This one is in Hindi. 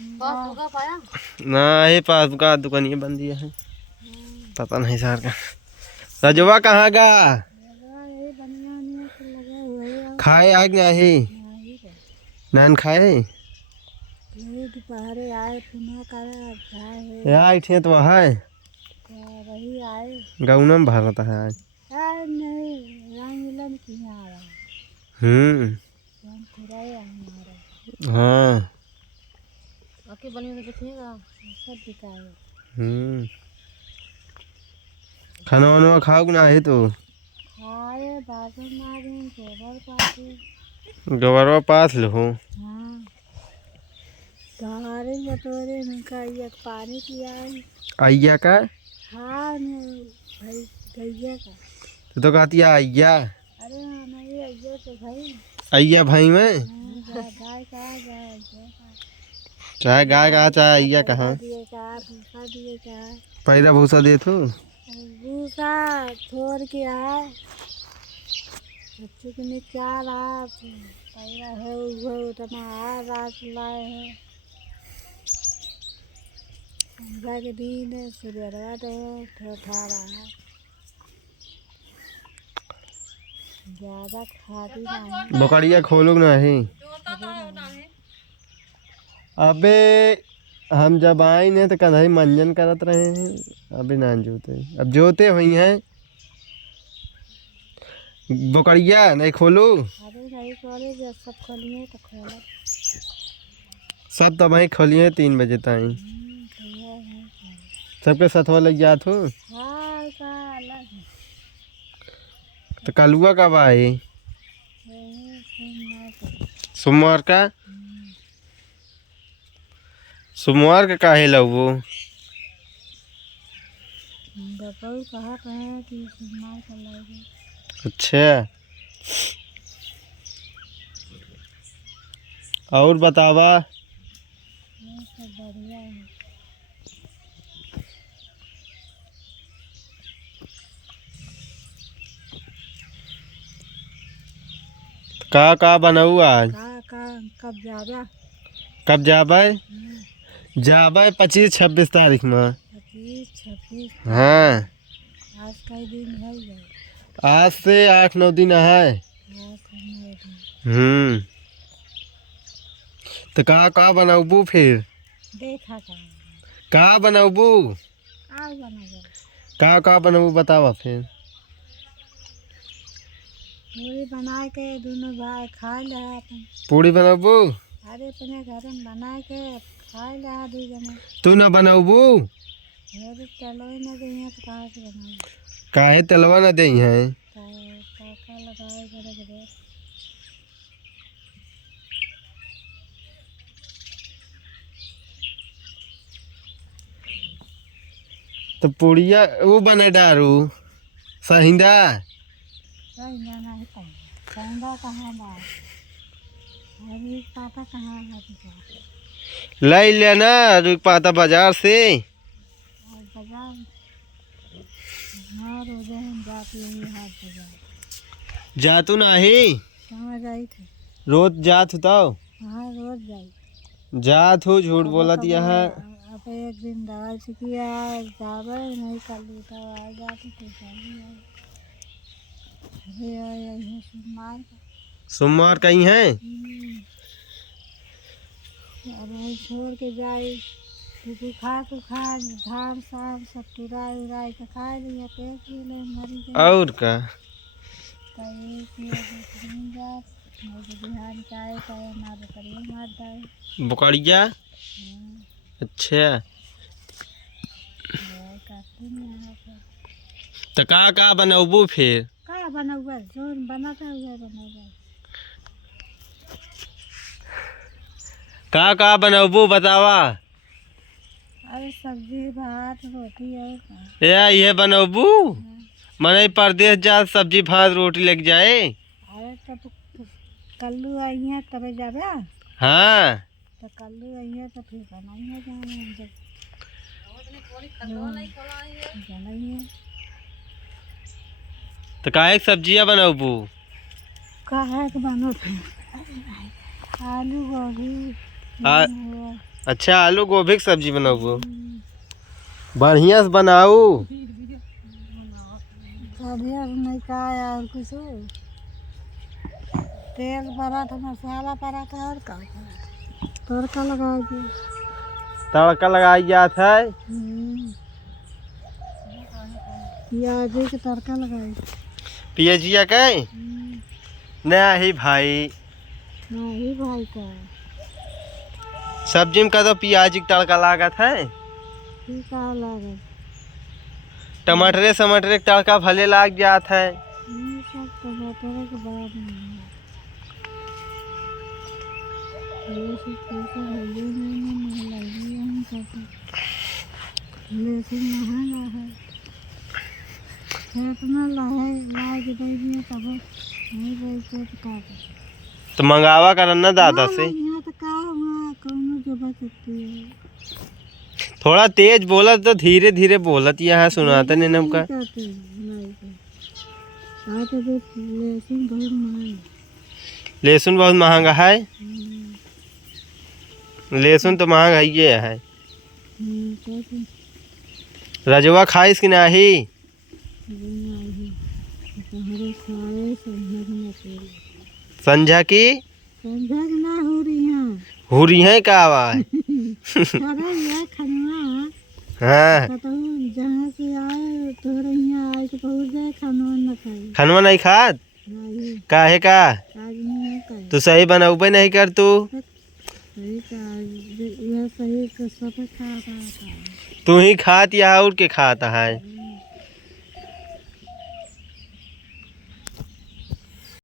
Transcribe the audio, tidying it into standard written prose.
ना ये पास का दुकान बंद दिया है, पता नहीं सर का। रजवा कहाँ का खाए आग नहीं नान खाए यार इठे तो है गौनम भारत है आज। हाँ खाना वाना खाओ ना है तो गोबरवा पास लो पानी पिया आइया का हाँ भैया का तो कहती है आइया। अरे नहीं अय्या तो भाई आइया भाई में गाय का चाहे गाय का चाहे आइया कहाँ भूसा दिए का पैरा भूसा दे तो भूसा छोड़ के आए बच्चों के निकाल आ पैरा है वो उतना रात लाए हैं ठंडा के दिन है सूर्यवा तो ठा रहा है ज्यादा खाती नहीं बकरिया खोलो नहीं। अबे हम जब आए ने तो कहीं मंजन करत रहे हैं अभी ना जोते अब जोते हुई हैं बकरिया नहीं खोलू अरे नहीं खोले जब सब खोलिए तो खोला सब तो वहीं खोलिए 3 बजे तक सबके साथ वाले जात हो। हाँ का अलग है तो कलुआ कब आए सोमवार का सोमवार का काहे लगो बकरी कहा है कि सोमवार का लाएगी। अच्छा और बतावा सब बढ़िया है का बनाऊ आज कब जाबे जाबे 25-26 तारीख में 25-26 हाँ आज का दिन है आज से 8-9 दिन है। तो का बनाऊबू फिर देखा का बनाऊबू आज बना का बनाऊबू बतावा फिर पूरी बना के दोनों भाई खा ले अपन पूरी बनाऊबू अरे अपने घर में बना के खा ले दो जने तू ना बनाऊबू मेरे चलो ही ना देंगे तो कहाँ से बनाऊँ काहे तलवा ना दे है काका लगाए करे तो पूड़िया वो बने डारू सहिंदा नहीं कहना कहाँ बात अरे पापा कहाँ है लाई लेना रुक पाता बाजार से बाजार हाँ रोजे हम जाते हैं हाथ बाजार जातू नहीं कहाँ गई थे रोज जात हो तो हाँ रोज जाई जात हो झूठ बोला दिया है अब एक दिन दवाई से किया जावे नहीं कर लेता आ जाती तो अरे यही सोमवार कहीं है अरे छोड़ के जाए तू खा धान साग सब तुराई के खा लिया पेट ले मरी और का बिहान चाहे ना बकरिया मार जाए बकरिया अच्छा तो का बनाऊबू फिर का बनाऊगा जो बनाता हुआ बनाऊगा का बनाऊबू बतावा अरे सब्जी भात रोटी है ये बनाऊबू मने परदेश जा सब्जी भात रोटी लग जाए। अरे तब कल्लू आई है तब जाबे हाँ तो कल्लू आई है तो फिर बनाइए जाने तो काहे सब्जियां बनाऊबू काहे के बनो आलू गोभी अच्छा आलू गोभी की सब्जी बनाओ, बढ़िया से बनाऊ। बढ़िया नहीं का और कुछ तेल पराठा मसाला पराठा और का तड़का लगा के तड़का लगाई जात है। प्याज के तड़का लगाई। पियजिया के नहीं भाई, नहीं भाई का सब्जी में का तो प्याज की तड़का लागत है। ठीक है लगे टमाटरे समटरे के तड़का भले लाग जात है। ये सब टमाटर के बाद में ये सब कैसा है ये नहीं लगी हम सब लहसुन महंगा है इतना लाए लाए के दे दिए तब नहीं बेचते तो का तो मंगावा करना दादा से। यहाँ तो का हुआ कौन जो बचती है थोड़ा तेज बोलत तो धीरे धीरे बोलत, यहाँ सुनाता नहीं नमका। लहसुन बहुत महंगा है। लहसुन तो महंगा ही है। रजवा खाइस कि नहीं? संझा की ना हो रही है हो रही है का आवाज? हाँ जहाँ से आए थोड़े यहाँ आए तो पहुँच जाए खाना न खाए खनवा नहीं खात काहे का? आज नहीं खाए तू सही बनाऊबे नहीं कर तू। सही का यह सही का सब खा रहा था तू ही खात या और के खाता है?